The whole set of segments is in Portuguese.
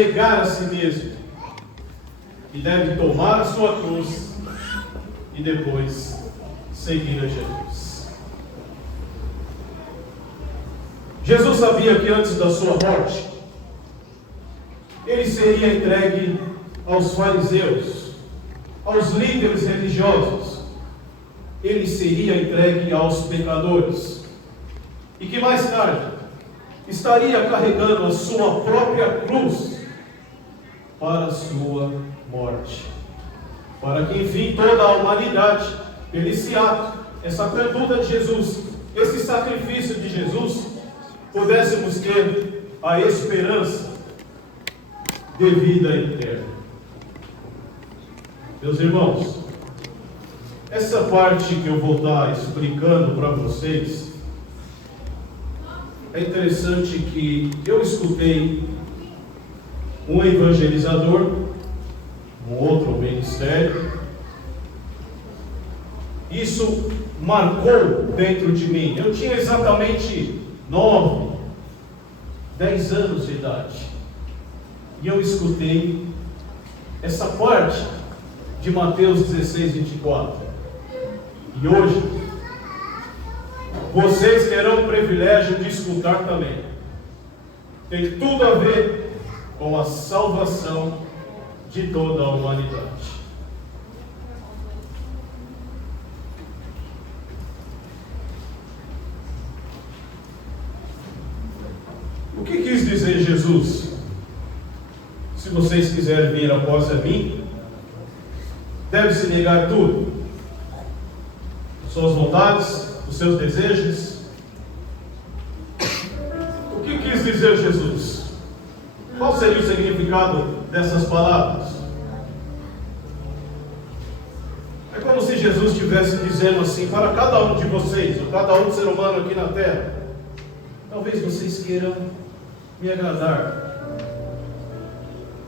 negar a si mesmo e deve tomar a sua cruz e depois seguir a Jesus. Jesus sabia que antes da sua morte ele seria entregue aos fariseus, aos líderes religiosos, ele seria entregue aos pecadores, e que mais tarde estaria carregando a sua própria cruz para a sua morte, para que enfim toda a humanidade, esse ato, essa conduta de Jesus, esse sacrifício de Jesus, pudéssemos ter a esperança de vida eterna. Meus irmãos, essa parte que eu vou estar explicando para vocês, é interessante que eu escutei um evangelizador, um outro ministério, isso marcou dentro de mim. Eu tinha exatamente 9, 10 anos de idade, e eu escutei essa parte de Mateus 16, 24. E hoje vocês terão o privilégio de escutar também. Tem tudo a ver com a salvação de toda a humanidade. O que quis dizer Jesus? Se vocês quiserem vir após a mim, deve-se negar tudo: suas vontades, os seus desejos. O que quis dizer Jesus? Qual seria o significado dessas palavras? É como se Jesus estivesse dizendo assim para cada um de vocês, ou cada um ser humano aqui na terra: talvez vocês queiram me agradar,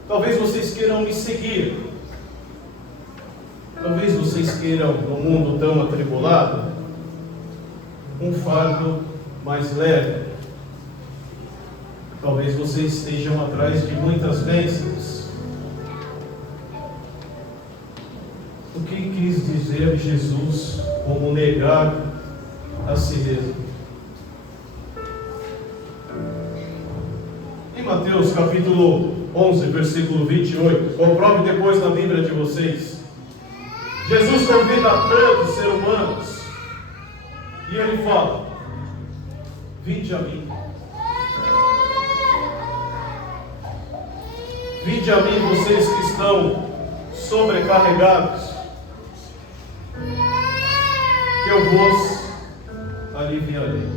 talvez vocês queiram me seguir, talvez vocês queiram, no mundo tão atribulado, um fardo mais leve. Talvez vocês estejam atrás de muitas bênçãos. O que quis dizer Jesus como negar a si mesmo? Em Mateus capítulo 11, versículo 28, comprove depois na Bíblia de vocês, Jesus convida a todos os seres humanos, e ele fala: vinde a mim. Vinde a mim, vocês que estão sobrecarregados, que eu vos aliviarei.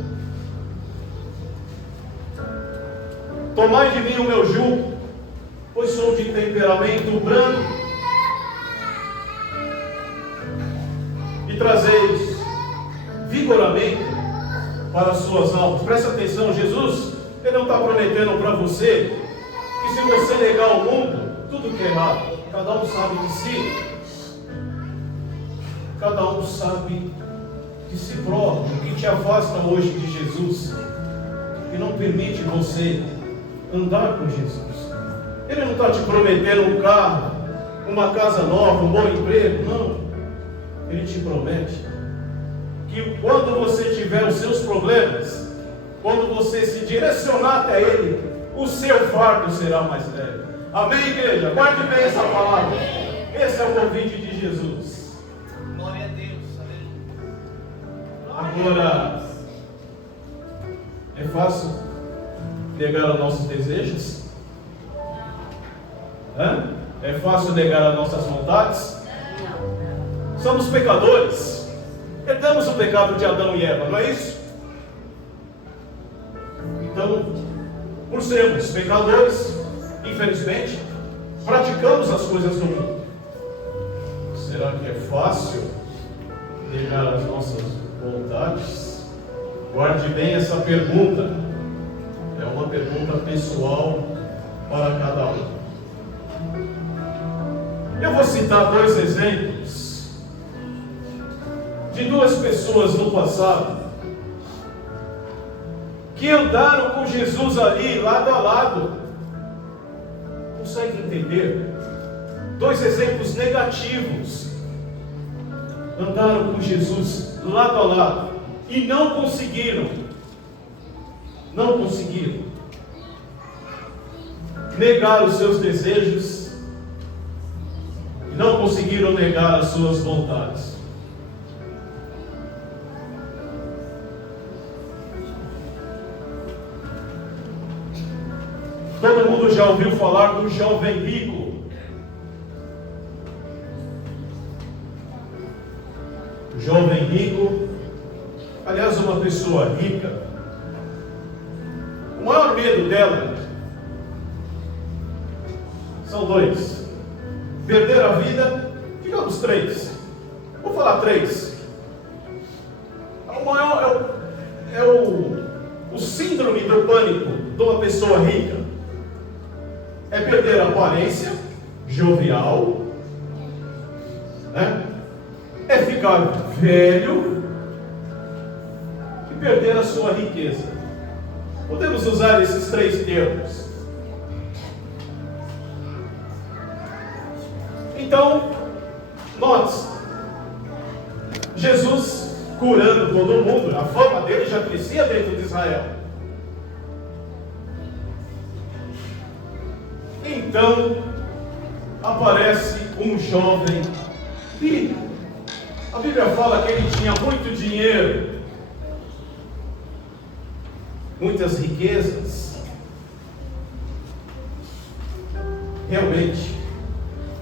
Tomai de mim o meu jugo, pois sou de temperamento brando, e trazeis vigoramente para as suas almas. Presta atenção, Jesus, ele não está prometendo para você que se você negar o mundo, tudo que é errado. Cada um sabe de si, cada um sabe de si próprio, o que te afasta hoje de Jesus e não permite você andar com Jesus. Ele não está te prometendo um carro, uma casa nova, um bom emprego, não. Ele te promete que quando você tiver os seus problemas, quando você se direcionar até Ele, o seu fardo será mais leve. Amém, igreja? Guarde bem essa palavra. Esse é o convite de Jesus. Glória a Deus. Agora, é fácil negar os nossos desejos? É fácil negar as nossas vontades? Somos pecadores. Herdamos o pecado de Adão e Eva, não é isso? Então, por sermos pecadores, infelizmente, praticamos as coisas do mundo. Será que é fácil negar as nossas vontades? Guarde bem essa pergunta. É uma pergunta pessoal para cada um. Eu vou citar 2 exemplos de 2 pessoas no passado que andaram com Jesus ali, lado a lado, consegue entender? Dois exemplos negativos andaram com Jesus lado a lado e não conseguiram. Não conseguiram negar os seus desejos, não conseguiram negar as suas vontades. Todo mundo já ouviu falar do jovem rico. O jovem rico, aliás, uma pessoa rica, o maior medo dela são dois: perder a vida, digamos três. Vou falar três. O maior é o síndrome do pânico de uma pessoa rica. É perder a aparência jovial, né? É ficar velho e perder a sua riqueza. Podemos usar esses três termos. Então, note, Jesus curando todo mundo, a fama dele já crescia dentro de Israel. Então, aparece um jovem rico. A Bíblia fala que ele tinha muito dinheiro, muitas riquezas. Realmente,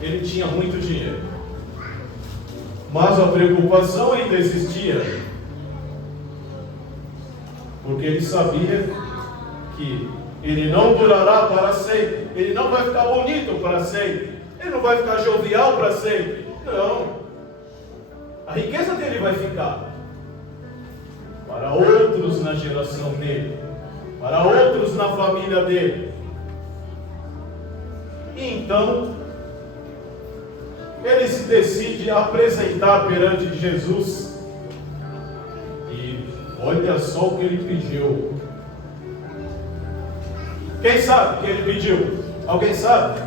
ele tinha muito dinheiro. Mas a preocupação ainda existia, porque ele sabia que ele não durará para sempre, ele não vai ficar bonito para sempre, ele não vai ficar jovial para sempre. Não, a riqueza dele vai ficar para outros na geração dele, para outros na família dele. E então ele se decide a apresentar perante Jesus. E olha só o que ele pediu. Quem sabe o que ele pediu? Alguém sabe?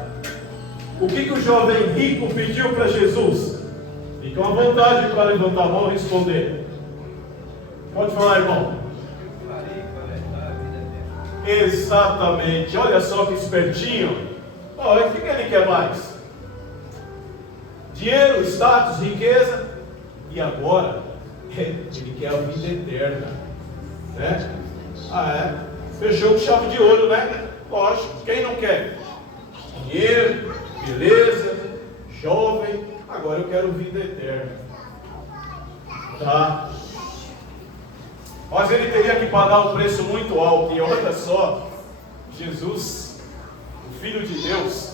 O que o jovem rico pediu para Jesus? Fica à vontade para levantar a mão e responder. Pode falar, irmão. Exatamente. Olha só que espertinho. Olha, o que ele quer mais? Dinheiro, status, riqueza. E agora, ele quer a vida eterna. Né? Fechou com chave de ouro, né? Lógico, quem não quer? Dinheiro, beleza, jovem, agora eu quero vida eterna. Tá? Mas ele teria que pagar um preço muito alto. E olha só, Jesus, o Filho de Deus.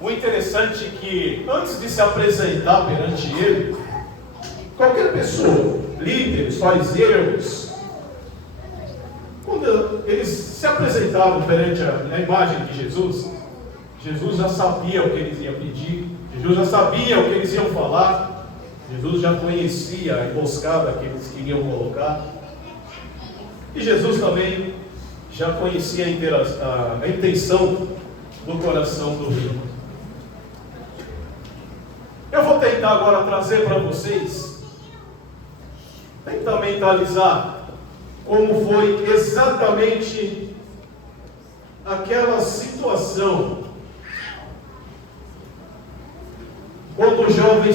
O interessante é que, antes de se apresentar perante ele, qualquer pessoa, líderes, fariseus, quando eles se apresentavam perante a imagem de Jesus, Jesus já sabia o que eles iam pedir, Jesus já sabia o que eles iam falar, Jesus já conhecia a emboscada que eles queriam colocar, e Jesus também já conhecia a intenção do coração do rei. Eu vou tentar agora trazer para vocês, tentar mentalizar como foi exatamente aquela situação quando o jovem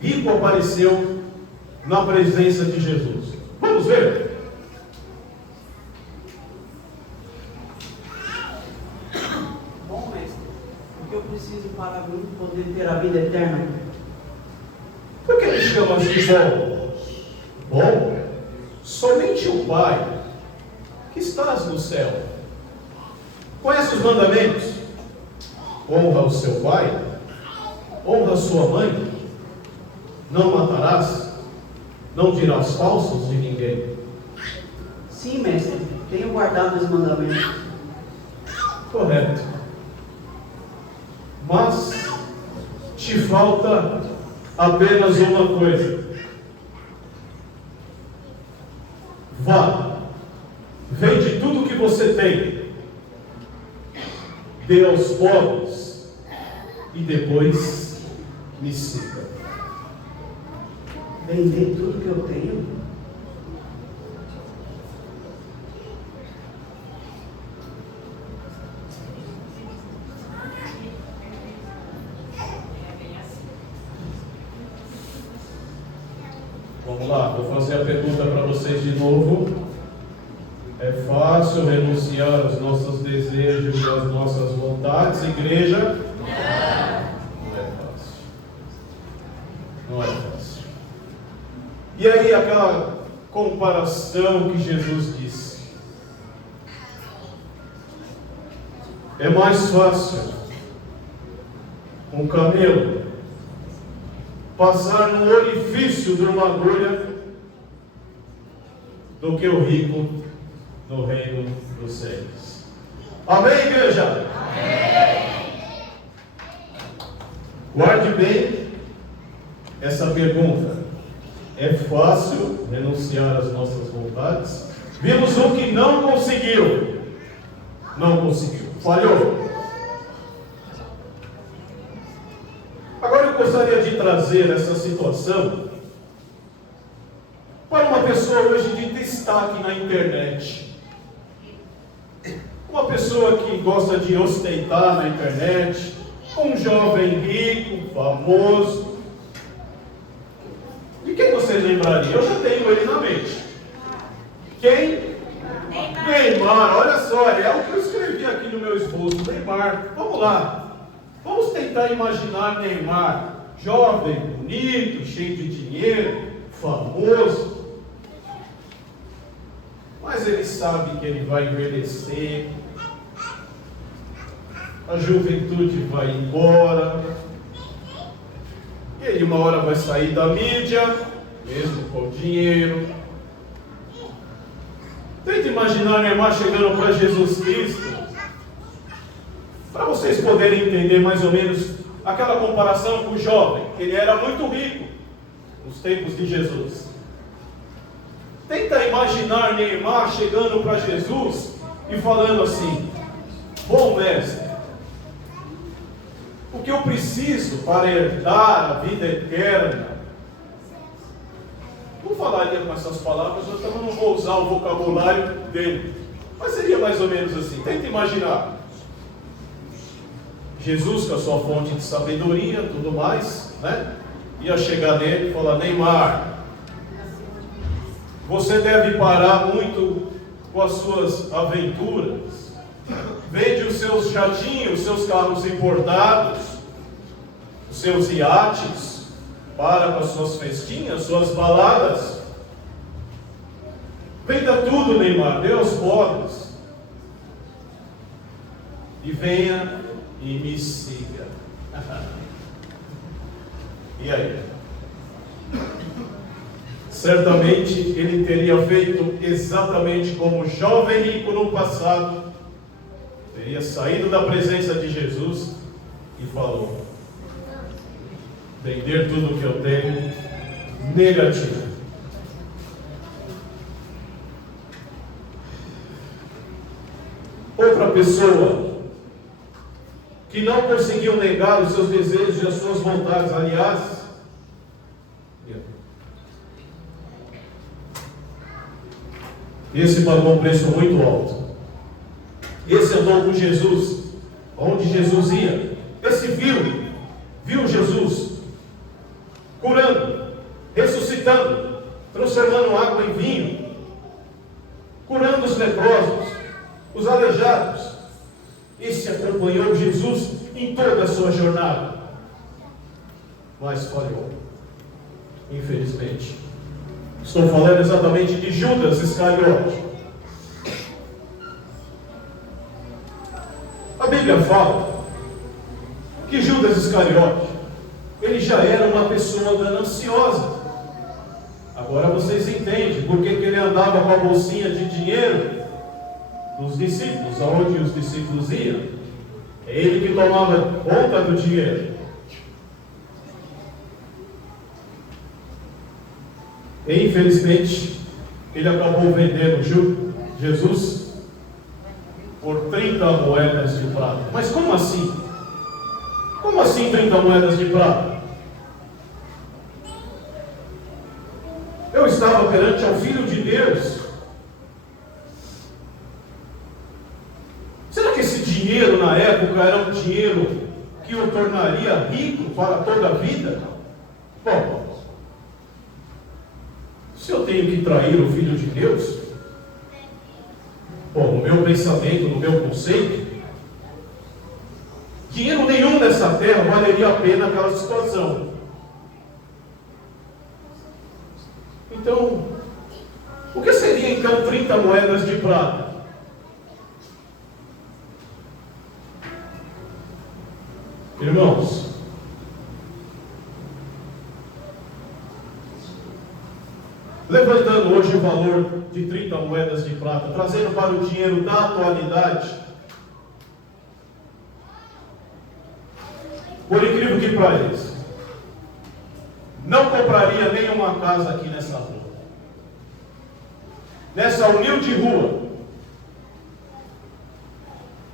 rico apareceu na presença de Jesus. Vamos ver? Bom, mestre, o que eu preciso para mim poder ter a vida eterna? Por que ele chama assim bom? Bom? Somente o Pai que estás no céu conhece os mandamentos: honra o seu pai, honra a sua mãe, não matarás, não dirás falsos de ninguém. Sim, mestre, tenho guardado os mandamentos. Correto. Mas te falta apenas uma coisa. Vá, vende tudo o que você tem, dê aos pobres, e depois me siga. Vender tudo que eu tenho? Vamos lá, vou fazer a pergunta para vocês de novo. É fácil renunciar aos nossos desejos e às nossas vontades, igreja? Não é fácil. Não é fácil. E aí aquela comparação que Jesus disse. É mais fácil um camelo passar no orifício de uma agulha do que o rico no reino dos céus. Amém, igreja? Amém. Guarde bem essa pergunta. É fácil renunciar às nossas vontades? Vimos um que não conseguiu. Não conseguiu. Falhou. Agora eu gostaria de trazer essa situação para uma pessoa hoje de destaque na internet. Uma pessoa que gosta de ostentar na internet, um jovem rico, famoso. De quem vocês lembrariam? Eu já tenho ele na mente. Quem? Neymar. Olha só, é o que eu escrevi aqui no meu esboço. Neymar. Vamos lá. Vamos tentar imaginar Neymar, jovem, bonito, cheio de dinheiro, famoso. Mas ele sabe que ele vai envelhecer, a juventude vai embora, e ele uma hora vai sair da mídia, mesmo com dinheiro. Tente imaginar Neymar chegando para Jesus Cristo, para vocês poderem entender mais ou menos aquela comparação com o jovem. Ele era muito rico nos tempos de Jesus. Tenta imaginar Neymar chegando para Jesus e falando assim: bom mestre, o que eu preciso para herdar a vida eterna? Não falaria com essas palavras, eu também não vou usar o vocabulário dele, mas seria mais ou menos assim. Tenta imaginar Jesus, com a sua fonte de sabedoria, tudo mais, né? Ia chegar nele e falar: Neymar, você deve parar muito com as suas aventuras. Vende os seus jatinhos, os seus carros importados, os seus iates, para com as suas festinhas, suas baladas. Venda tudo, Neymar, dê aos pobres. E venha e me siga. E aí? Certamente ele teria feito exatamente como o jovem rico no passado. Teria saído da presença de Jesus e falou: vender tudo o que eu tenho, negativo. Outra pessoa que não conseguiu negar os seus desejos e as suas vontades, aliás, esse pagou um preço muito alto. Esse andou com Jesus, onde Jesus ia. Esse viu Jesus curando, ressuscitando, transformando água em vinho, curando os leprosos, os aleijados. Esse acompanhou Jesus em toda a sua jornada, mas falhou, infelizmente. Estou falando exatamente de Judas Iscariote. A Bíblia fala que Judas Iscariote, ele já era uma pessoa gananciosa. Agora vocês entendem por que ele andava com a bolsinha de dinheiro dos discípulos, aonde os discípulos iam. É ele que tomava conta do dinheiro. E infelizmente ele acabou vendendo Jesus por 30 moedas de prata. Mas como assim? Como assim 30 moedas de prata? Eu estava perante ao Filho de Deus. Será que esse dinheiro na época era um dinheiro que o tornaria rico para toda a vida? Bom, se eu tenho que trair o Filho de Deus, bom, no meu pensamento, no meu conceito, dinheiro nenhum nessa terra valeria a pena aquela situação. Então, o que seria então 30 moedas de prata? Irmãos, levantando hoje o valor de 30 moedas de prata, trazendo para o dinheiro da atualidade, por incrível que pareça, não compraria nenhuma casa aqui nessa rua. Nessa humilde rua,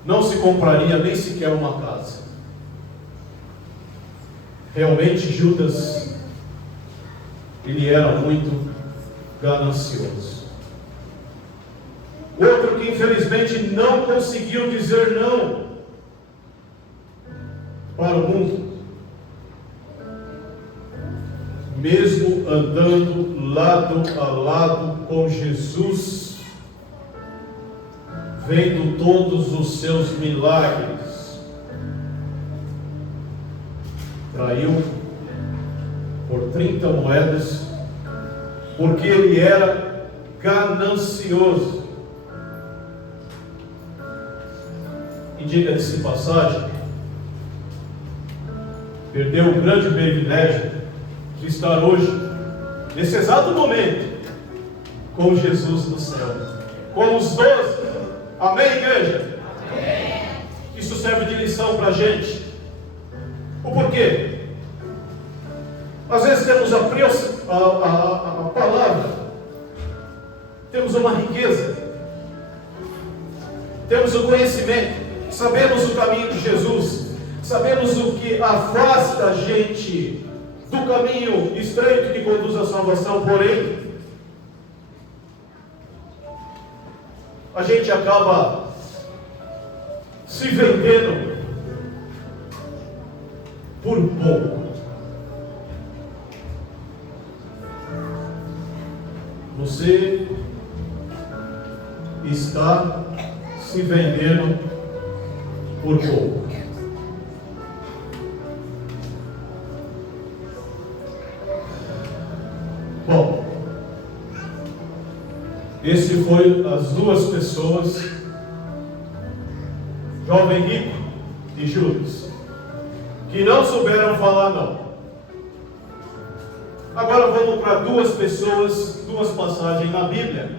não se compraria nem sequer uma casa. Realmente Judas, ele era muito ganancioso. Outro que infelizmente não conseguiu dizer não para o mundo, mesmo andando lado a lado com Jesus, vendo todos os seus milagres, traiu por 30 moedas, porque ele era ganancioso. E diga-se de passagem, perdeu o grande privilégio de estar hoje, nesse exato momento, com Jesus no céu, com os 12. Amém, igreja? Amém. Isso serve de lição para a gente. O porquê? Às vezes temos a palavra, temos uma riqueza, temos o conhecimento, sabemos o caminho de Jesus, sabemos o que afasta a gente do caminho estreito que conduz à salvação, porém, a gente acaba se vendendo por pouco. Você está se vendendo por pouco. Bom, esse foi as duas pessoas, jovem rico e Judas, que não souberam falar não. Agora vamos para duas pessoas, duas passagens na Bíblia,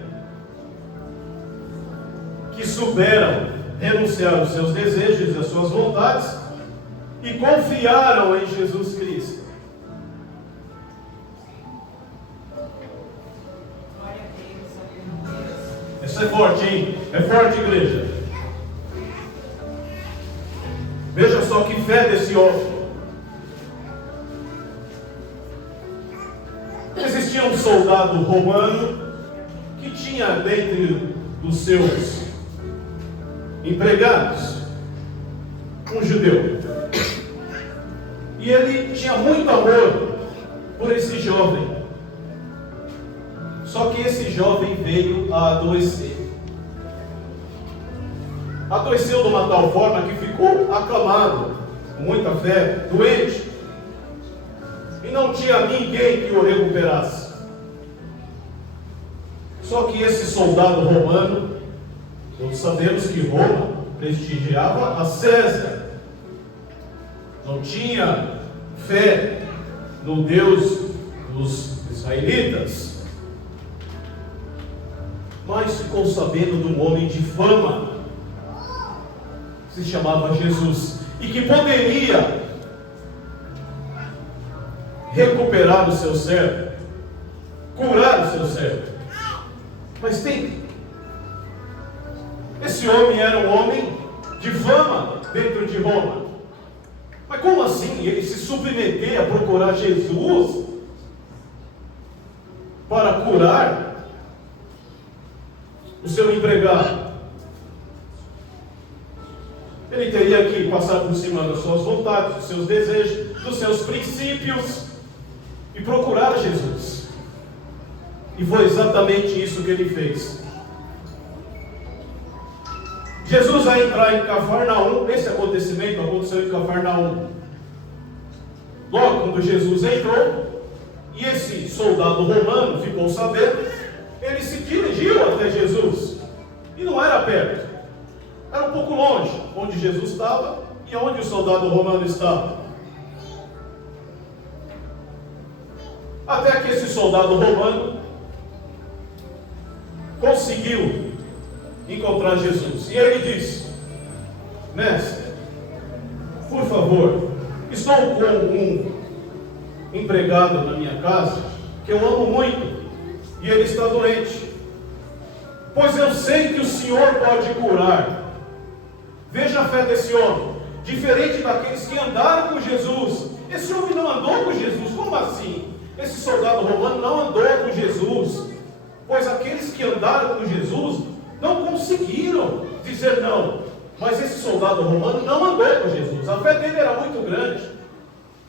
que souberam renunciar aos seus desejos e às suas vontades e confiaram em Jesus Cristo. Isso é forte, hein? É forte, igreja. Veja só que fé desse homem. Existia um soldado romano que tinha dentre dos seus empregados um judeu. E ele tinha muito amor por esse jovem. Só que esse jovem veio a adoecer. Adoeceu de uma tal forma que ficou acamado, com muita fé, doente. E não tinha ninguém que o recuperasse. Só que esse soldado romano, todos sabemos que Roma prestigiava a César. Não tinha fé no Deus dos israelitas. Mas ficou sabendo de um homem de fama, que se chamava Jesus, e que poderia recuperar o seu servo, curar o seu servo. Mas esse homem era um homem de fama dentro de Roma. Mas Mas como assim ele se submeter a procurar Jesus para curar o seu empregado? Ele teria que passar por cima das suas vontades, dos seus desejos, dos seus princípios e procurar Jesus. E foi exatamente isso que ele fez. Jesus vai entrar em Cafarnaum. Esse acontecimento aconteceu em Cafarnaum. Logo quando Jesus entrou, e esse soldado romano ficou sabendo, ele se dirigiu até Jesus. E não era perto, era um pouco longe, onde Jesus estava e onde o soldado romano estava. Até que esse soldado romano conseguiu encontrar Jesus. E ele disse: mestre, por favor, estou com um empregado na minha casa que eu amo muito, e ele está doente. Pois eu sei que o Senhor pode curar. Veja a fé desse homem, diferente daqueles que andaram com Jesus. Esse homem não andou com Jesus. Como assim? Esse soldado romano não andou com Jesus, pois aqueles que andaram com Jesus não conseguiram dizer não. Mas esse soldado romano não andou com Jesus. A fé dele era muito grande.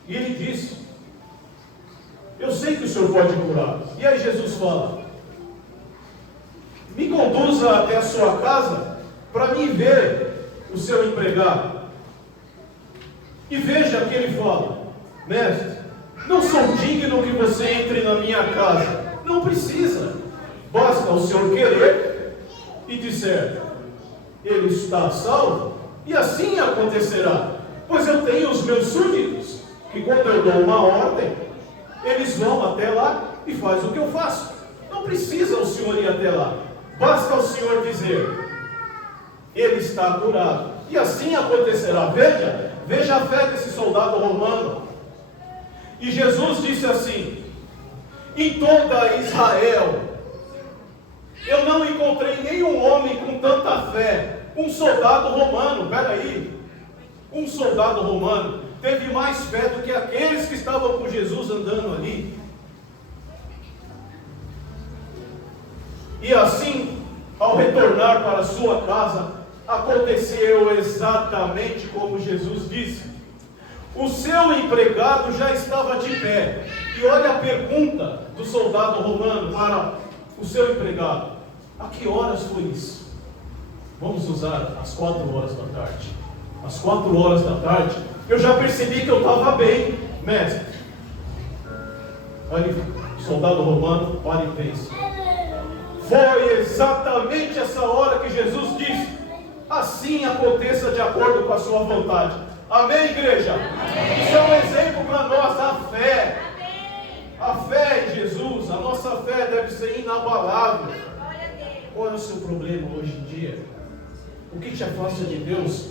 E ele disse: eu sei que o Senhor pode curar. E aí Jesus fala: me conduza até a sua casa para mim ver o seu empregado. E veja que ele fala: mestre, não sou digno que você entre na minha casa. Não precisa. Basta o Senhor querer e disser: ele está salvo, e assim acontecerá. Pois eu tenho os meus súditos, que quando eu dou uma ordem, eles vão até lá e fazem o que eu faço. Não precisa o Senhor ir até lá. Basta o Senhor dizer: ele está curado, e assim acontecerá. Veja a fé desse soldado romano. E Jesus disse assim: em toda Israel eu não encontrei nenhum homem com tanta fé. Um soldado romano, peraí, um soldado romano teve mais fé do que aqueles que estavam com Jesus andando ali. E assim, ao retornar para sua casa, aconteceu exatamente como Jesus disse. O seu empregado já estava de pé. E olha a pergunta do soldado romano para o seu empregado: a que horas foi isso? Vamos usar as 4 horas da tarde. Às 4 horas da tarde, eu já percebi que eu estava bem, mestre. Olha, soldado romano, olha e pense. Foi exatamente essa hora que Jesus disse: assim aconteça de acordo com a sua vontade. Amém, igreja? Amém. Isso é um exemplo para nós, a fé. Amém. A fé em Jesus, a nossa fé deve ser inabalável. Qual é o seu problema hoje em dia? O que te afasta de Deus?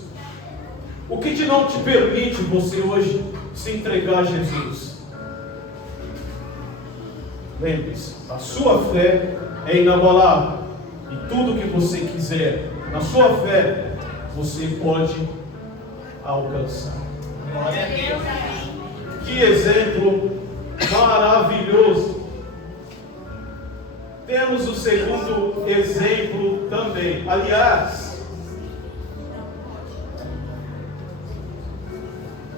O que não te permite você hoje se entregar a Jesus? Lembre-se, a sua fé é inabalável. E tudo que você quiser, na sua fé, você pode alcançar. Que exemplo maravilhoso! Temos o segundo exemplo também. Aliás,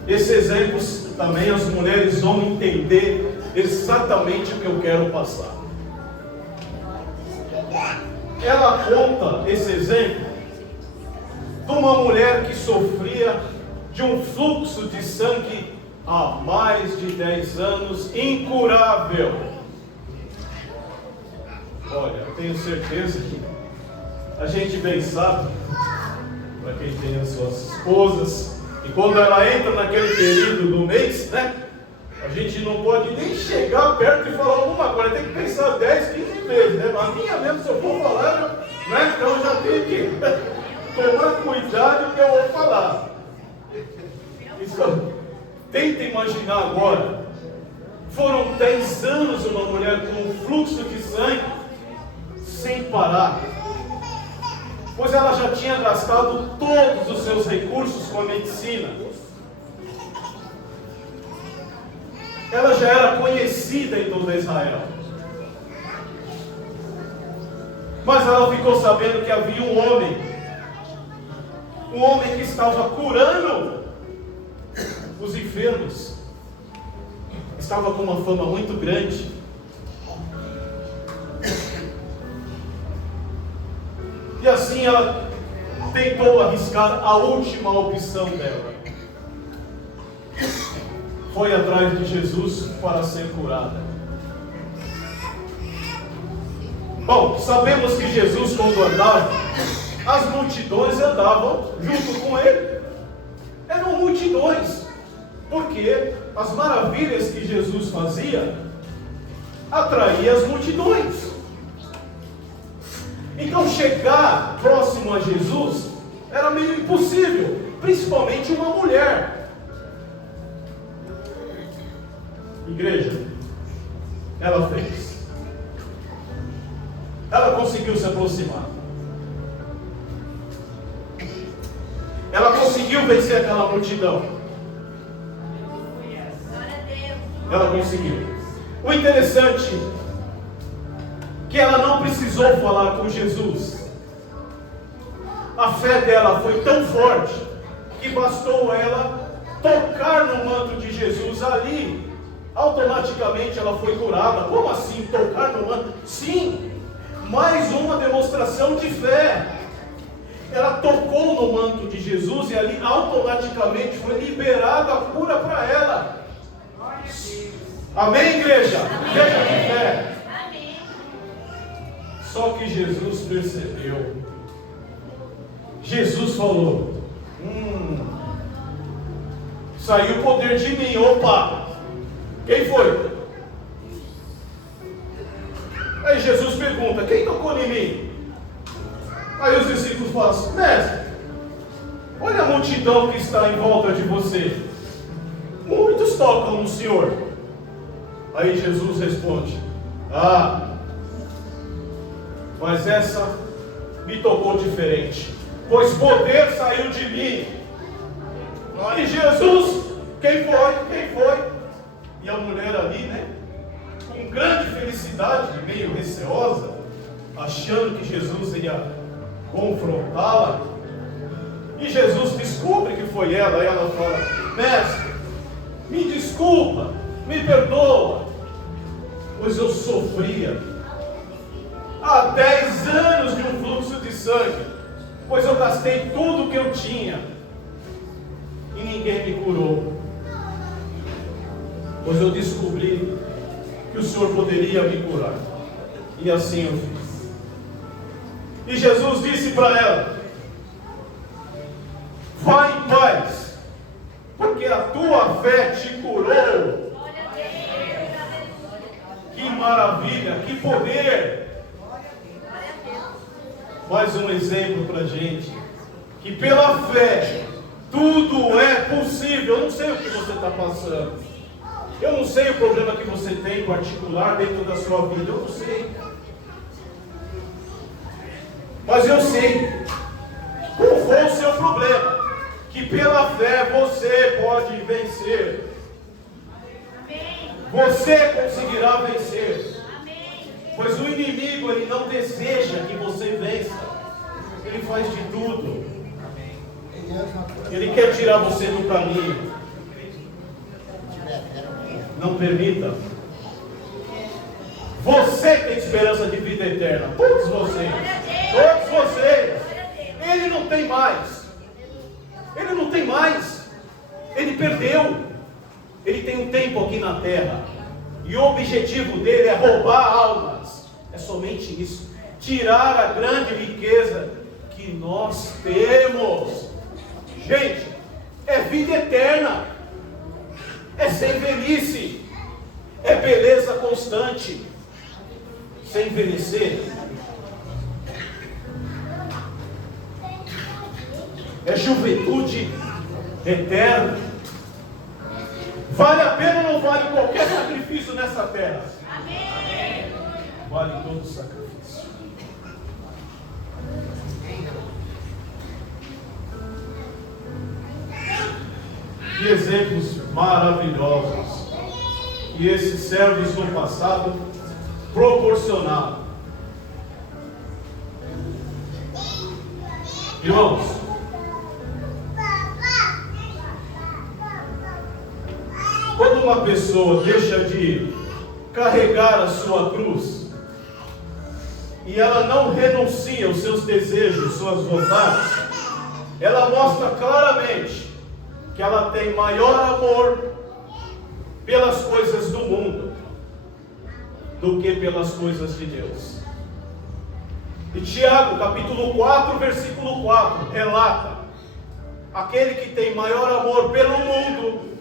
esse exemplo também as mulheres vão entender exatamente o que eu quero passar. Ela conta esse exemplo de uma mulher que sofria de um fluxo de sangue há mais de 10 anos, incurável. Olha, eu tenho certeza que a gente bem sabe, para quem tem as suas esposas, e quando ela entra naquele período do mês, né? A gente não pode nem chegar perto e falar alguma coisa, tem que pensar 10, 15 vezes, né? A minha mesmo, se eu for falar, né? Então eu já tenho que tomar cuidado no que eu vou falar. Isso, tenta imaginar agora, foram 10 anos uma mulher com um fluxo de sangue sem parar, pois ela já tinha gastado todos os seus recursos com a medicina. ela já era conhecida em toda Israel. Mas ela ficou sabendo que havia um homem que estava curando os enfermos, estava com uma fama muito grande. E assim ela tentou arriscar a última opção dela. Foi atrás de Jesus para ser curada. Bom, sabemos que Jesus, quando andava, as multidões andavam junto com ele. Eram multidões, porque as maravilhas que Jesus fazia atraía as multidões. Então chegar próximo a Jesus era meio impossível, principalmente uma mulher. Igreja, ela fez. Ela conseguiu se aproximar. Ela conseguiu vencer aquela multidão. Ela conseguiu. O interessante é que ela não precisou falar com Jesus. A fé dela foi tão forte que bastou ela tocar no manto de Jesus ali. Automaticamente ela foi curada. Como assim tocar no manto? Sim, mais uma demonstração de fé. Ela tocou no manto de Jesus e ali automaticamente foi liberada a cura para ela. Amém, igreja? Amém. Veja que fé. Amém. Só que Jesus percebeu. Jesus falou: saiu o poder de mim. Opa! Quem foi? Aí Jesus pergunta: quem tocou em mim? Aí os discípulos falam assim: mestre, olha a multidão que está em volta de você. Muitos tocam no Senhor. Aí Jesus responde: mas essa me tocou diferente, pois poder saiu de mim. E Jesus, quem foi? E a mulher ali, né, com grande felicidade, meio receosa, achando que Jesus ia confrontá-la. E Jesus descobre que foi ela. E ela fala: mestre, me desculpa, me perdoa, pois eu sofria há 10 anos de um fluxo de sangue, pois eu gastei tudo que eu tinha e ninguém me curou. Pois eu descobri que o Senhor poderia me curar, e assim eu fiz. E Jesus disse para ela: vai em paz, porque a tua fé te curou. Que maravilha, que poder! Mais um exemplo para a gente, que pela fé tudo é possível. Eu não sei o que você está passando, eu não sei o problema que você tem em particular dentro da sua vida, eu não sei. Mas eu sei qual foi o seu problema, que pela fé você pode vencer. Você conseguirá vencer. Pois o inimigo, ele não deseja que você vença. Ele faz de tudo. Ele quer tirar você do caminho. Não permita. Você tem esperança de vida eterna. Todos vocês. Ele não tem mais. Ele não tem mais. Ele perdeu. Ele tem um tempo aqui na terra. E o objetivo dele é roubar almas. É somente isso. Tirar a grande riqueza que nós temos. Gente, é vida eterna. É sem velhice. É beleza constante. Sem envelhecer. É juventude eterna. Vale a pena ou não vale qualquer sacrifício nessa terra? Amém. Vale todo sacrifício. Que exemplos maravilhosos. que esses servos no passado proporcionavam. Irmãos, quando uma pessoa deixa de carregar a sua cruz e ela não renuncia aos seus desejos, suas vontades, ela mostra claramente que ela tem maior amor pelas coisas do mundo do que pelas coisas de Deus. E Tiago, capítulo 4, versículo 4, relata: aquele que tem maior amor pelo mundo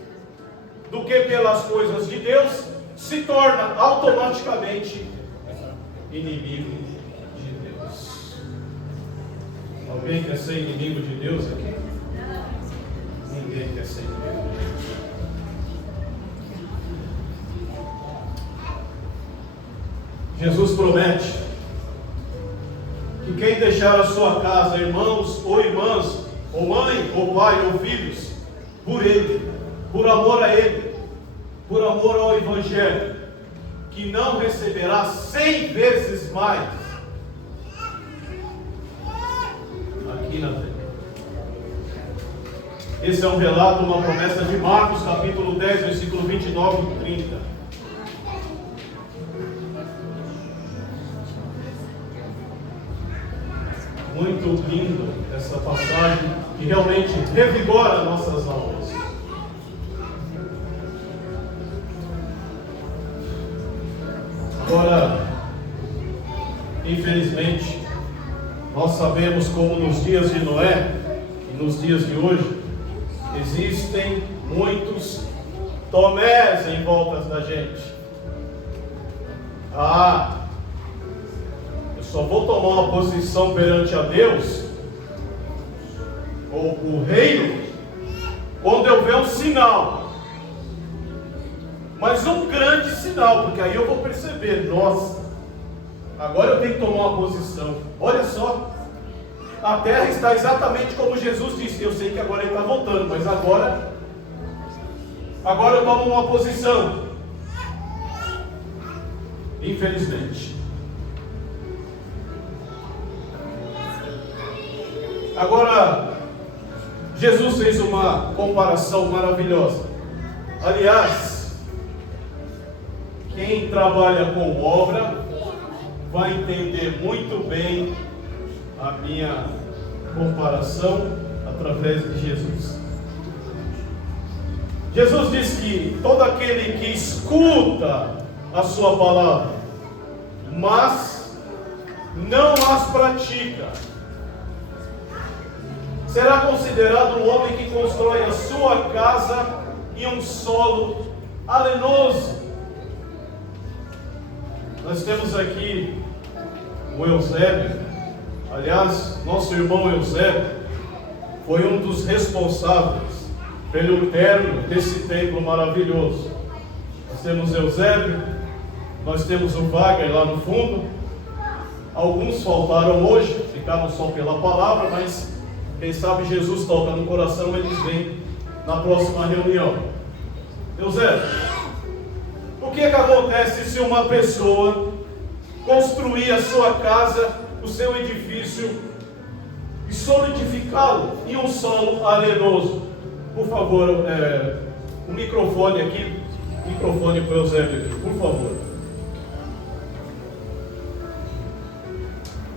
do que pelas coisas de Deus, se torna automaticamente inimigo de Deus. Alguém quer ser inimigo de Deus aqui? Ninguém quer ser inimigo de Deus. Jesus promete que quem deixar a sua casa, irmãos ou irmãs, ou mãe, ou pai, ou filhos, por Ele, por amor a Ele, por amor ao Evangelho, que não receberá 100 vezes mais aqui na terra. Esse é um relato, uma promessa de Marcos, capítulo 10, versículo 29 e 30. Muito lindo essa passagem, que realmente revigora nossas almas. Agora, infelizmente, nós sabemos como nos dias de Noé e nos dias de hoje, existem muitos Tomés em volta da gente. Eu só vou tomar uma posição perante a Deus, ou o reino, quando eu ver um sinal. Mas um grande sinal, porque aí eu vou perceber, nossa, agora eu tenho que tomar uma posição. Olha só, a terra está exatamente como Jesus disse. Eu sei que agora ele está voltando, mas agora eu tomo uma posição. Infelizmente. Agora, Jesus fez uma comparação maravilhosa. Aliás, quem trabalha com obra vai entender muito bem a minha comparação através de Jesus. Jesus diz que todo aquele que escuta a sua palavra, mas não as pratica, será considerado um homem que constrói a sua casa em um solo arenoso. Nós temos aqui o Eusébio. Aliás, nosso irmão Eusébio foi um dos responsáveis pelo término desse templo maravilhoso. Nós temos Eusébio, nós temos o Wagner lá no fundo. Alguns faltaram hoje, ficaram só pela palavra, mas quem sabe Jesus toca no coração, eles vêm na próxima reunião. Eusébio, o que acontece se uma pessoa construir a sua casa, o seu edifício, e solidificá-lo em um solo arenoso? Por favor, o microfone aqui, microfone para o Eusébio aqui, por favor.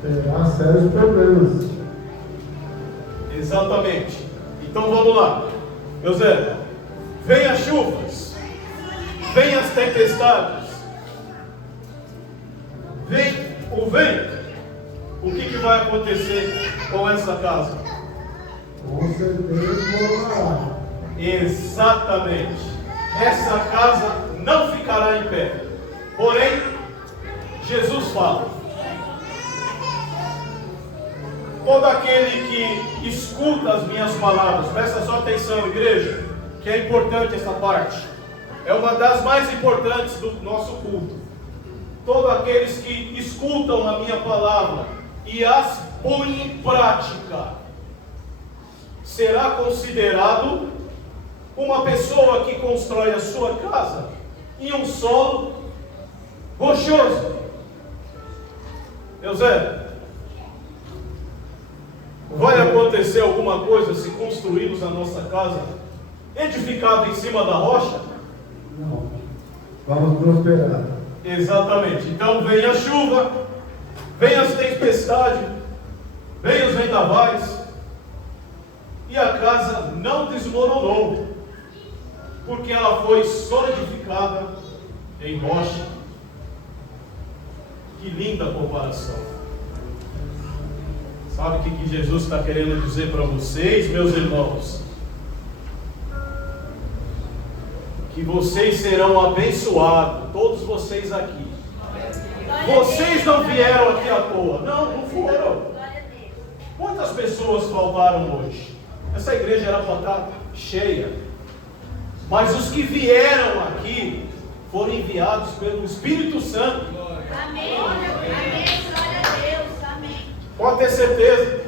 Terá sérios problemas. Exatamente. Então vamos lá. Eusébio, vem as chuvas, vem as tempestades, vem o vento. O que vai acontecer com essa casa? Com certeza morará. Exatamente. Essa casa não ficará em pé. Porém, Jesus fala: todo aquele que escuta as minhas palavras, presta só atenção, igreja, que é importante essa parte, é uma das mais importantes do nosso culto. Todos aqueles que escutam a minha palavra e as põem em prática, será considerado uma pessoa que constrói a sua casa em um solo rochoso. Eusébio, vai acontecer alguma coisa se construirmos a nossa casa edificada em cima da rocha? Não. Vamos prosperar. Exatamente. Então vem a chuva, vem as tempestades, vem os vendavais, e a casa não desmoronou, porque ela foi solidificada em rocha. Que linda comparação. Sabe o que Jesus está querendo dizer para vocês, meus irmãos? Que vocês serão abençoados, todos vocês aqui. Vocês não vieram aqui à toa. Não foram. Quantas pessoas faltaram hoje? Essa igreja era para estar cheia. Mas os que vieram aqui foram enviados pelo Espírito Santo. Amém. Amém. Glória a Deus. Amém. Pode ter certeza.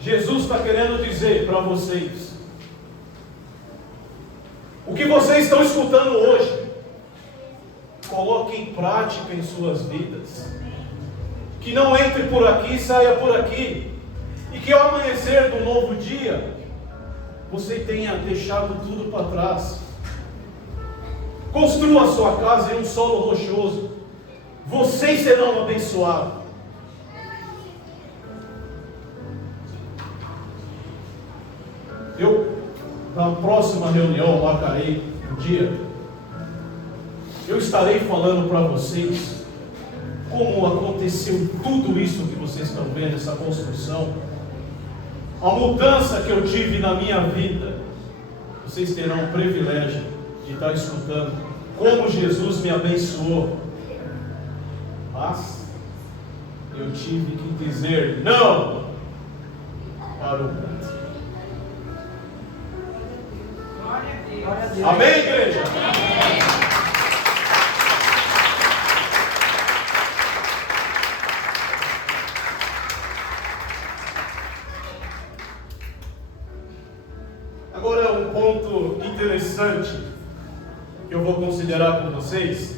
Jesus está querendo dizer para vocês: o que vocês estão escutando hoje, coloque em prática em suas vidas. Que não entre por aqui e saia por aqui. E que ao amanhecer do novo dia, você tenha deixado tudo para trás. Construa a sua casa em um solo rochoso. Vocês serão abençoados. Na próxima reunião, marcarei um dia, eu estarei falando para vocês como aconteceu tudo isso que vocês estão vendo, essa construção, a mudança que eu tive na minha vida. Vocês terão o privilégio de estar escutando como Jesus me abençoou. Mas eu tive que dizer não para o mundo. Glória a Deus. Amém, igreja? Agora, um ponto interessante que eu vou considerar com vocês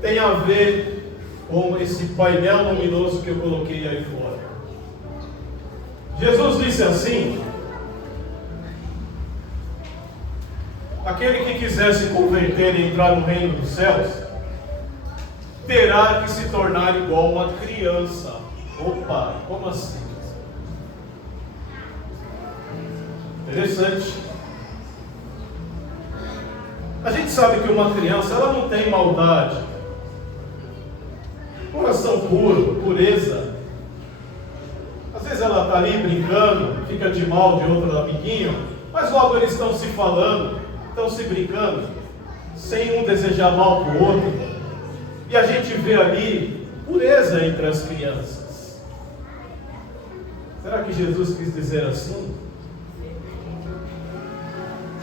tem a ver com esse painel luminoso que eu coloquei aí fora. Jesus disse assim: aquele que quiser se converter e entrar no reino dos céus, terá que se tornar igual uma criança. Opa, como assim? Interessante. A gente sabe que uma criança, ela não tem maldade, coração puro, pureza. Às vezes ela está ali brincando, fica de mal de outro amiguinho, mas logo eles estão se falando, estão se brincando, sem um desejar mal para o outro. E a gente vê ali pureza entre as crianças. Será que Jesus quis dizer assim?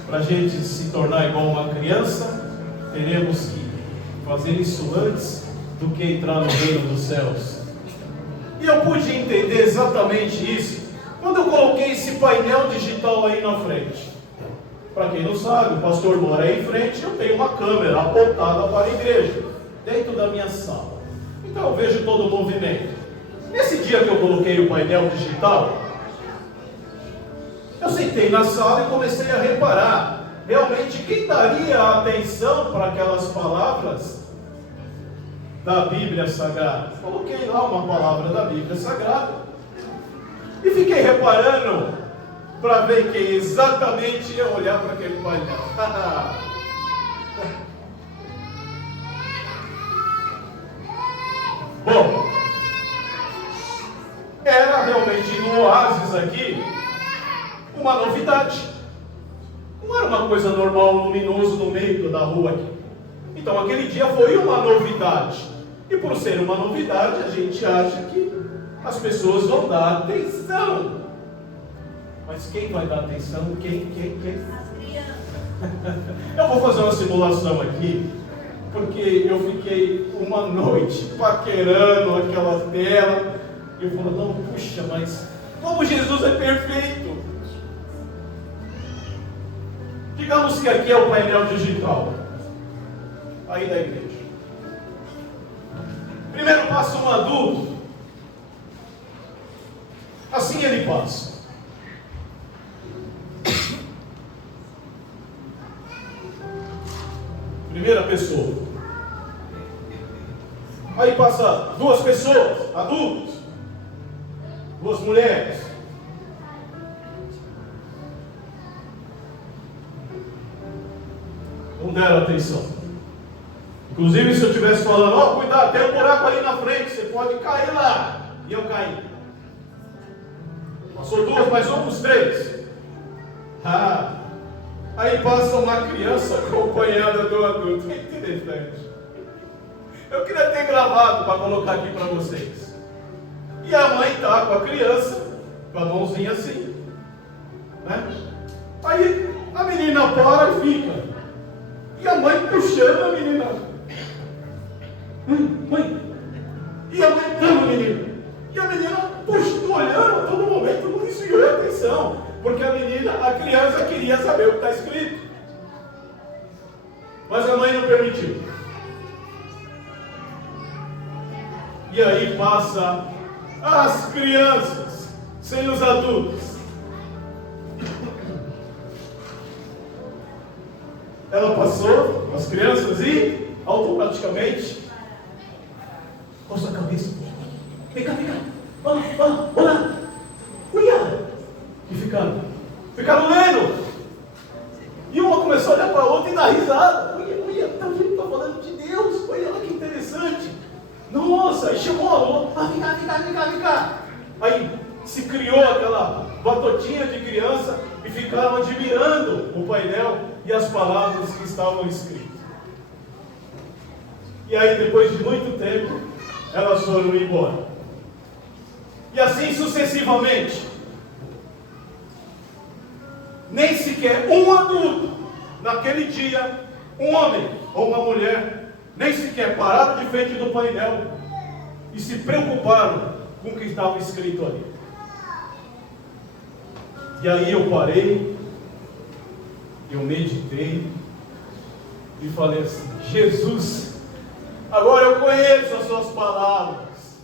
Para a gente se tornar igual uma criança, teremos que fazer isso antes do que entrar no reino dos céus. E eu pude entender exatamente isso quando eu coloquei esse painel digital aí na frente. Para quem não sabe, o pastor mora aí em frente, eu tenho uma câmera apontada para a igreja, dentro da minha sala. Então eu vejo todo o movimento. Nesse dia que eu coloquei o painel digital, eu sentei na sala e comecei a reparar realmente quem daria atenção para aquelas palavras da Bíblia Sagrada. Coloquei lá uma palavra da Bíblia Sagrada e fiquei reparando para ver quem exatamente ia olhar para aquele painel. Bom, era realmente no oásis aqui uma novidade. Não era uma coisa normal, luminoso no meio da rua aqui. Então aquele dia foi uma novidade. E por ser uma novidade, a gente acha que as pessoas vão dar atenção. Mas quem vai dar atenção? Quem? As crianças. Eu vou fazer uma simulação aqui, porque eu fiquei uma noite paquerando aquela tela. E eu falo, não, puxa, mas como Jesus é perfeito. Digamos que aqui é o painel digital. aí da igreja. Primeiro passa um adulto, assim ele passa. Primeira pessoa. Aí passa duas pessoas, adultos, duas mulheres. Não deram atenção. Inclusive, se eu estivesse falando, ó, cuidado, tem um buraco ali na frente, você pode cair lá. E eu caí. Passou duas, mais outros três. Aí passa uma criança acompanhada do adulto. Que interessante. Eu queria ter gravado para colocar aqui para vocês. E a mãe está com a criança, com a mãozinha assim, né? Aí a menina para e fica. E a mãe puxando a menina. Mãe. E a mãe dando a menina. E a menina puxando, olhando a todo momento, não desviou a atenção. Porque a criança queria saber o que está escrito. Mas a mãe não permitiu. E aí passa as crianças, sem os adultos. Ela passou as crianças e automaticamente coça a cabeça. Vem cá. Olá. Cuidado. E ficaram lendo. E uma começou a olhar para a outra e dar risada. Olha, tá vendo? Tá falando de Deus. Olha que interessante. Nossa, e chamou a outra. Vem cá. Aí se criou aquela batotinha de criança e ficaram admirando o painel e as palavras que estavam escritas. E aí, depois de muito tempo, elas foram embora. E assim sucessivamente. Nem sequer um adulto, naquele dia, um homem ou uma mulher, nem sequer pararam de frente do painel e se preocuparam com o que estava escrito ali. E aí eu parei, eu meditei e falei assim: Jesus, agora eu conheço as suas palavras,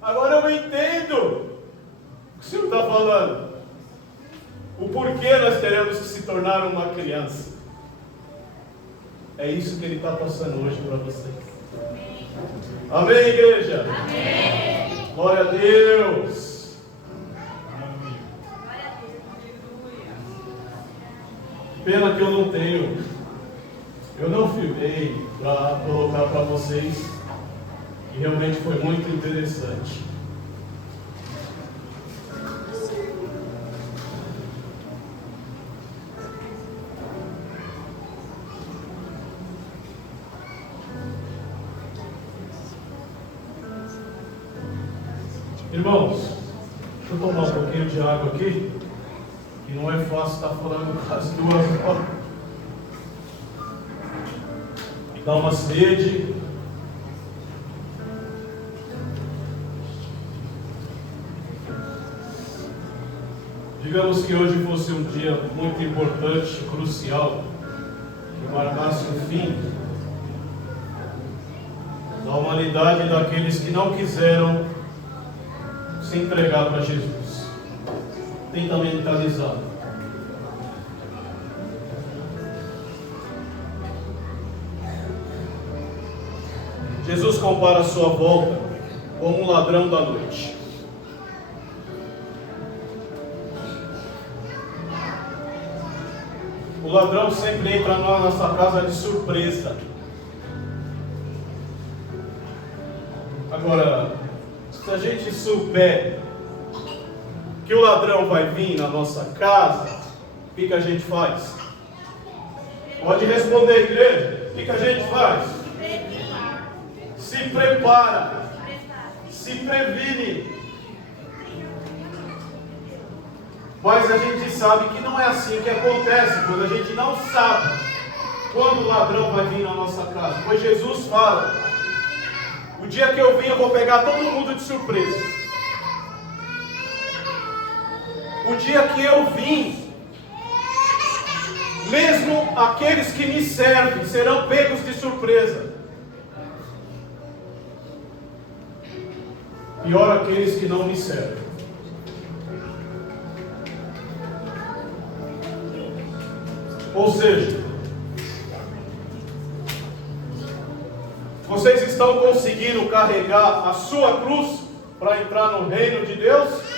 agora eu entendo o que o Senhor está falando. O porquê nós teremos que se tornar uma criança. É isso que Ele está passando hoje para vocês. Amém, igreja? Amém. Glória a Deus. Pena que eu não tenho. Eu não filmei para colocar para vocês. E realmente foi muito interessante. Irmãos, deixa eu tomar um pouquinho de água aqui, que não é fácil estar falando as 2 horas. Dá uma sede. Digamos que hoje fosse um dia muito importante, crucial, que marcasse o fim da humanidade e daqueles que não quiseram se entregar para Jesus. Tenta mentalizar. Jesus compara a sua volta como um ladrão da noite. O ladrão sempre entra na nossa casa de surpresa. Agora, se a gente souber que o ladrão vai vir na nossa casa, o que a gente faz? Pode responder, igreja. O que a gente faz? Se prepara. Se previne. Mas a gente sabe que não é assim que acontece, quando a gente não sabe quando o ladrão vai vir na nossa casa. Pois Jesus fala: o dia que eu vim, eu vou pegar todo mundo de surpresa. O dia que eu vim, mesmo aqueles que me servem serão pegos de surpresa. Pior aqueles que não me servem. Ou seja, vocês estão conseguindo carregar a sua cruz para entrar no reino de Deus?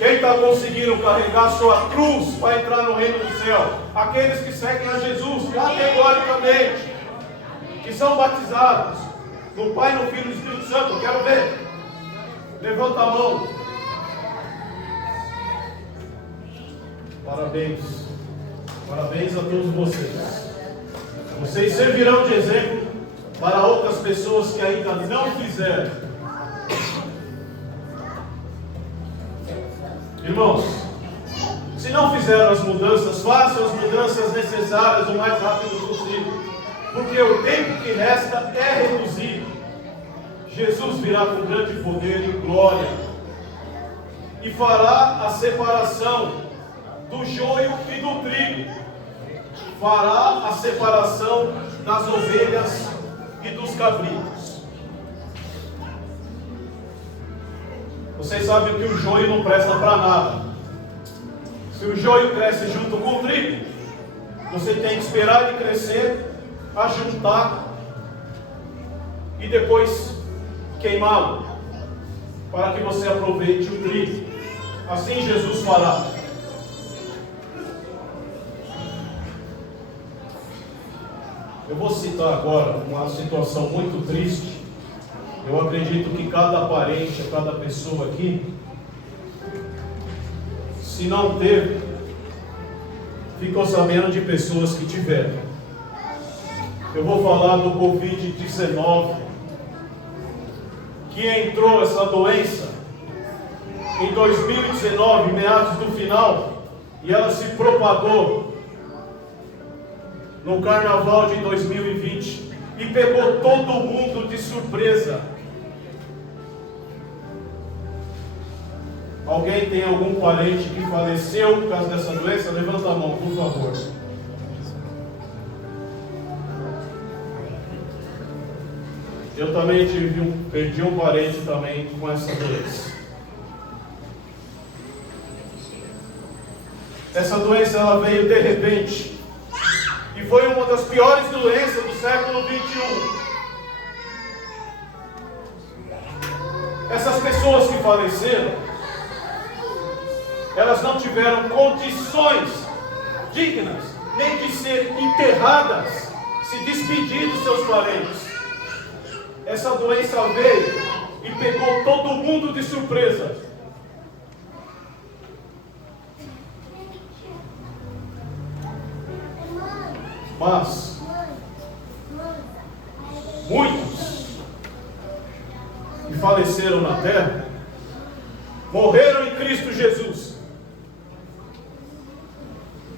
Quem está conseguindo carregar a sua cruz para entrar no reino do céu? Aqueles que seguem a Jesus categoricamente, que são batizados no Pai, no Filho e no Espírito Santo. Eu quero ver. Levanta a mão. Parabéns. Parabéns a todos vocês. Vocês servirão de exemplo para outras pessoas que ainda não fizeram. Irmãos, se não fizeram as mudanças, façam as mudanças necessárias o mais rápido possível, porque o tempo que resta é reduzido. Jesus virá com grande poder e glória e fará a separação do joio e do trigo, fará a separação das ovelhas e dos cabritos. Vocês sabem que o joio não presta para nada. Se o joio cresce junto com o trigo, você tem que esperar ele crescer, ajuntar e depois queimá-lo, para que você aproveite o trigo. Assim Jesus fará. Eu vou citar agora uma situação muito triste. Eu acredito que cada parente, cada pessoa aqui, se não teve, ficou sabendo de pessoas que tiveram. Eu vou falar do Covid-19, que entrou essa doença em 2019, meados do final, e ela se propagou no carnaval de 2020 e pegou todo mundo de surpresa. Alguém tem algum parente que faleceu por causa dessa doença? Levanta a mão, por favor. Eu também perdi um parente também com essa doença. Essa doença ela veio de repente e foi uma das piores doenças do século 21. Essas pessoas que faleceram, elas não tiveram condições dignas nem de ser enterradas, se despedir dos seus parentes. Essa doença veio e pegou todo mundo de surpresa. Mas muitos que faleceram na terra morreram em Cristo Jesus.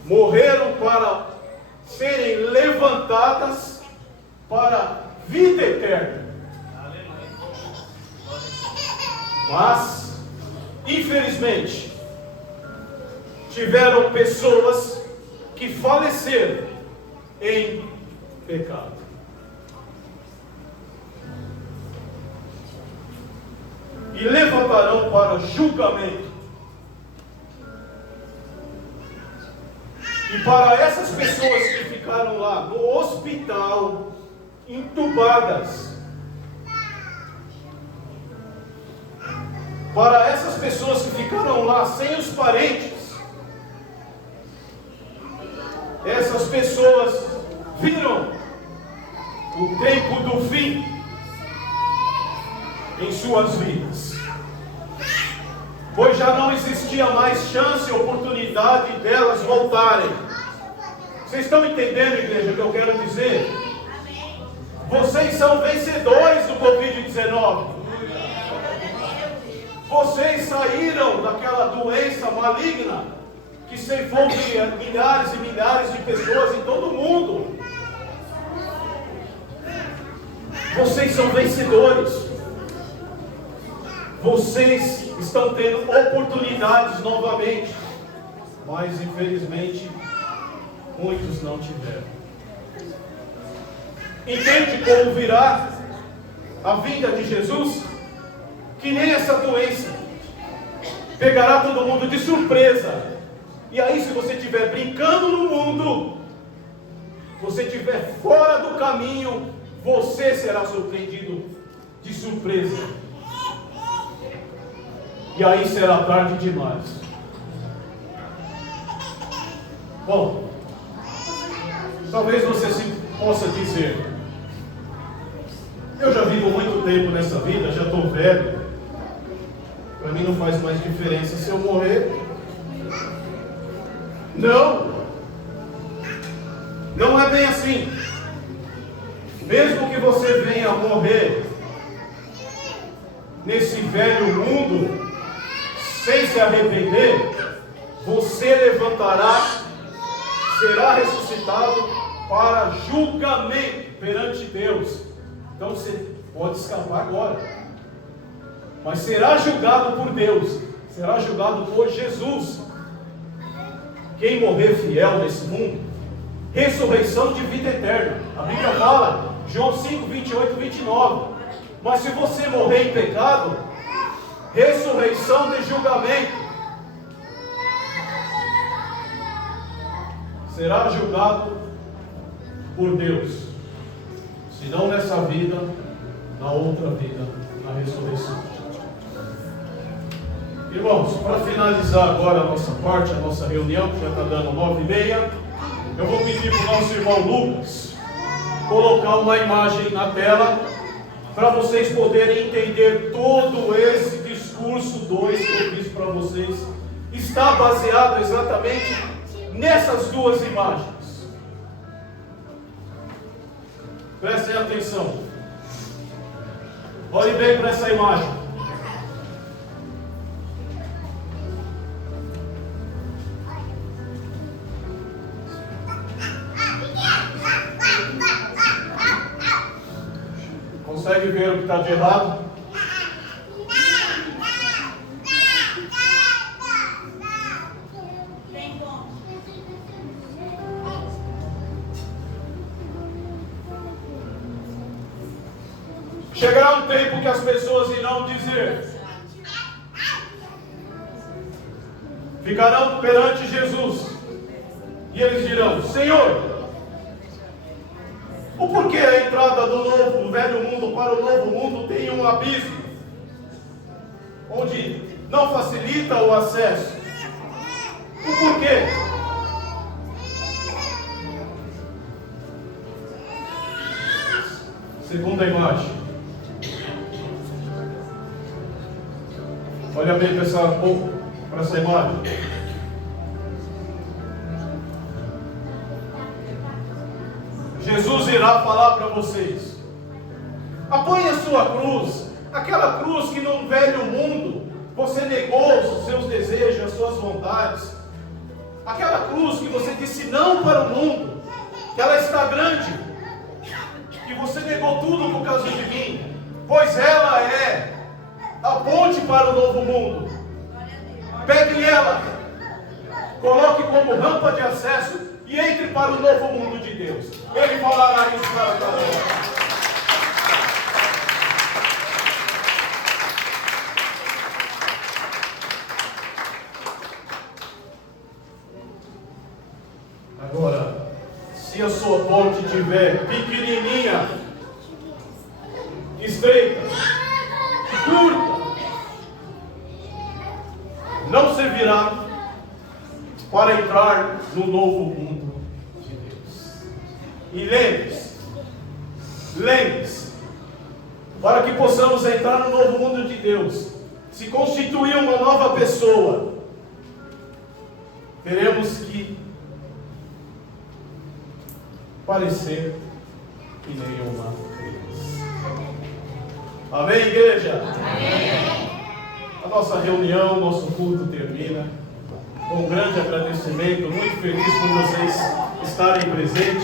Morreram para serem levantadas para a vida eterna. Mas, infelizmente, tiveram pessoas que faleceram em pecado. E levantarão para julgamento. E para essas pessoas que ficaram lá no hospital, entubadas, para essas pessoas que ficaram lá sem os parentes, essas pessoas viram o tempo do fim em suas vidas, pois já não existia mais chance e oportunidade delas voltarem. Vocês estão entendendo, igreja, o que eu quero dizer? Vocês são vencedores do Covid-19. Vocês saíram daquela doença maligna que ceifou milhares e milhares de pessoas em todo o mundo. Vocês são vencedores. Vocês estão tendo oportunidades novamente. mas infelizmente muitos não tiveram. Entende como virá a vinda de Jesus? Que nem essa doença pegará todo mundo de surpresa. E aí, se você estiver brincando no mundo, você estiver fora do caminho, você será surpreendido de surpresa. E aí será tarde demais. Bom, talvez você se possa dizer: eu já vivo muito tempo nessa vida, já estou velho. Para mim não faz mais diferença se eu morrer. Não é bem assim. Mesmo que você venha a morrer nesse velho mundo, sem se arrepender, você levantará, será ressuscitado para julgamento perante Deus. Então você pode escapar agora, mas será julgado por Deus, será julgado por Jesus. Quem morrer fiel nesse mundo, ressurreição de vida eterna. A Bíblia fala, João 5, 28 e 29. Mas se você morrer em pecado, ressurreição de julgamento. Será julgado por Deus. Se não nessa vida, na outra vida, na ressurreição. Irmãos, para finalizar agora a nossa parte, a nossa reunião, que já está dando 9h30, eu vou pedir para o nosso irmão Lucas colocar uma imagem na tela, para vocês poderem entender todo esse discurso 2 que eu fiz para vocês. Está baseado exatamente nessas duas imagens. Prestem atenção. Olhe bem para essa imagem. Consegue ver o que está de errado? Chegará um tempo que as pessoas irão dizer, ficarão perante Jesus, e eles dirão: Senhor, o porquê a entrada do velho mundo para o novo mundo tem um abismo, onde não facilita o acesso? O porquê? Segunda imagem. Olha bem para essa imagem. Jesus irá falar para vocês: apoie a sua cruz, aquela cruz que no velho mundo você negou os seus desejos, as suas vontades, aquela cruz que você disse não para o mundo, que ela está grande, que você negou tudo por causa de mim, pois ela é a ponte para o novo mundo. Pegue ela, coloque como rampa de acesso e entre para o novo mundo de Deus. Ele falará isso para cada um. Agora, se a sua ponte estiver pequenininha, estreita, curta, não servirá para entrar no novo mundo de Deus. E lembre-se, para que possamos entrar no novo mundo de Deus, se constituir uma nova pessoa, teremos que parecer que nenhuma criança. Amém, igreja? Amém. A nossa reunião, nosso culto termina com um grande agradecimento, muito feliz por vocês estarem presentes.